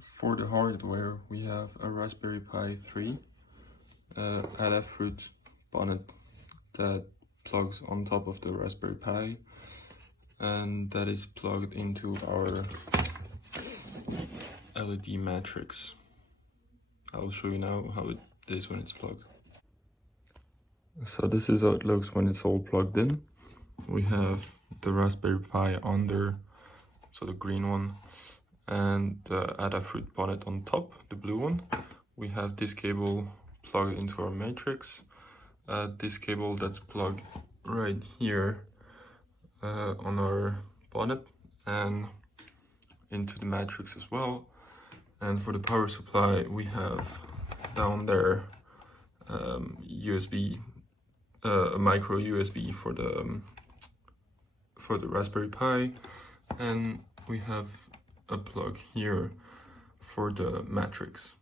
For the hardware, we have a Raspberry Pi 3 Adafruit bonnet that plugs on top of the Raspberry Pi, and that is plugged into our LED matrix. I'll show you now how it is when it's plugged. So this is how it looks when it's all plugged in. We have the Raspberry Pi under, so the green one, and the Adafruit bonnet on top, the blue one. We have this cable plugged into our matrix. This cable that's plugged right here on our bonnet and into the matrix as well. And for the power supply, we have down there USB, a micro USB for the Raspberry Pi, and we have a plug here for the matrix.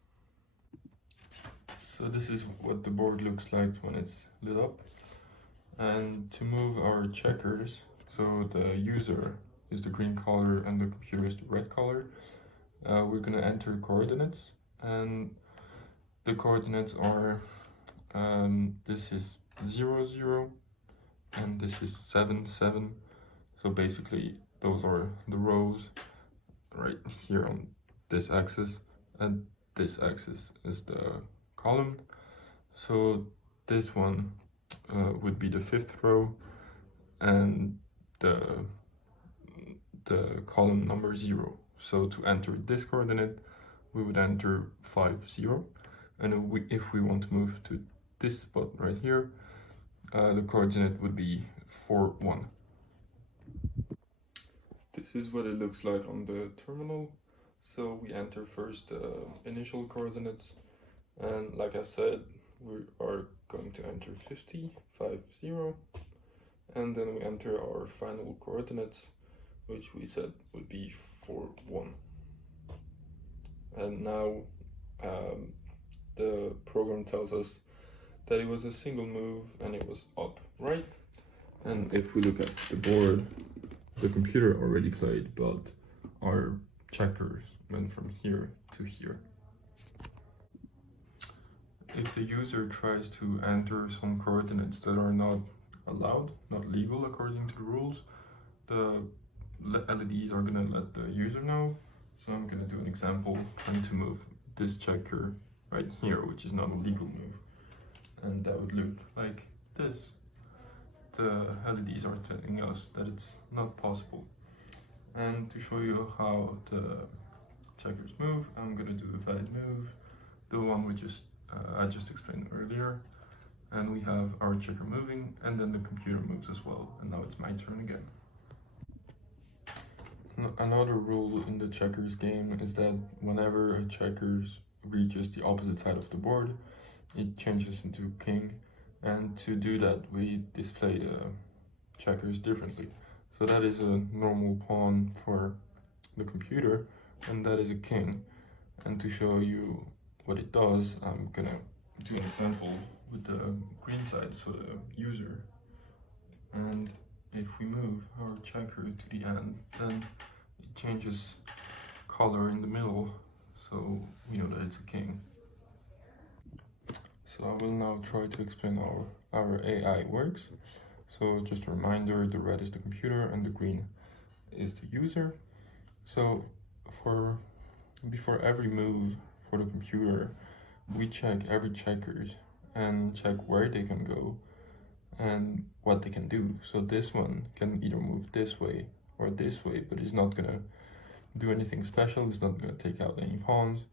So this is what the board looks like when it's lit up. And to move our checkers, so the user is the green color and the computer is the red color, we're going to enter coordinates, and the coordinates are this is 0, 0, and this is 7, 7. So basically those are the rows right here on this axis, and this axis is the column. So this one would be the 5th row, and the column number 0. So to enter this coordinate, we would enter 5, 0. And if we want to move to this spot right here, the coordinate would be 4, 1. This is what it looks like on the terminal. So we enter first the initial coordinates, and like I said, we are going to enter 50, 5, 0, and then we enter our final coordinates, which we said would be 4, 1. And now the program tells us that it was a single move and it was up, right? And if we look at the board, the computer already played, but our checkers went from here to here. If the user tries to enter some coordinates that are not allowed, not legal according to the rules, the LEDs are going to let the user know. So I'm going to do an example. I'm to move this checker right here, which is not a legal move, and that would look like this. The LEDs are telling us that it's not possible. And to show you how the checkers move, I'm going to do a valid move, the one which I just explained earlier, and we have our checker moving, and then the computer moves as well. And now it's my turn again. Another rule in the checkers game is that whenever a checkers reaches the opposite side of the board, it changes into king, and to do that we display the checkers differently. So that is a normal pawn for the computer, and that is a king. And to show you what it does, I'm gonna do an example with the green side, so the user. And if we move our checker to the end, then it changes color in the middle, so we know that it's a king. So I will now try to explain how our AI works. So just a reminder, the red is the computer and the green is the user. So before every move for the computer, we check every checkers and check where they can go and what they can do. So this one can either move this way or this way, but it's not gonna do anything special. It's not gonna take out any pawns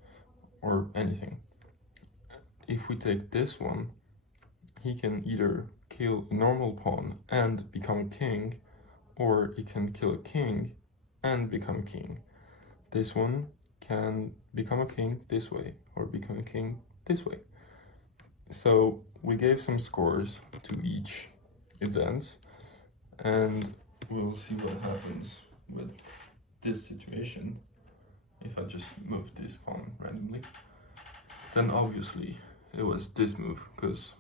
or anything. If we take this one, he can either kill a normal pawn and become a king, or he can kill a king and become a king. This one can become a king this way or become a king this way. So we gave some scores to each event, and we'll see what happens with this situation. If I just move this pawn randomly, then obviously it was this move, because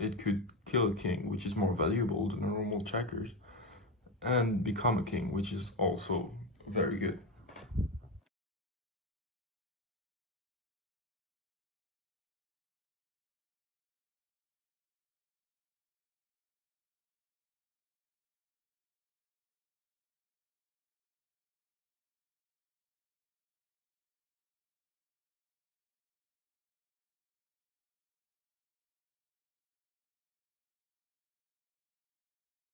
it could kill a king, which is more valuable than a normal checkers, and become a king, which is also very good.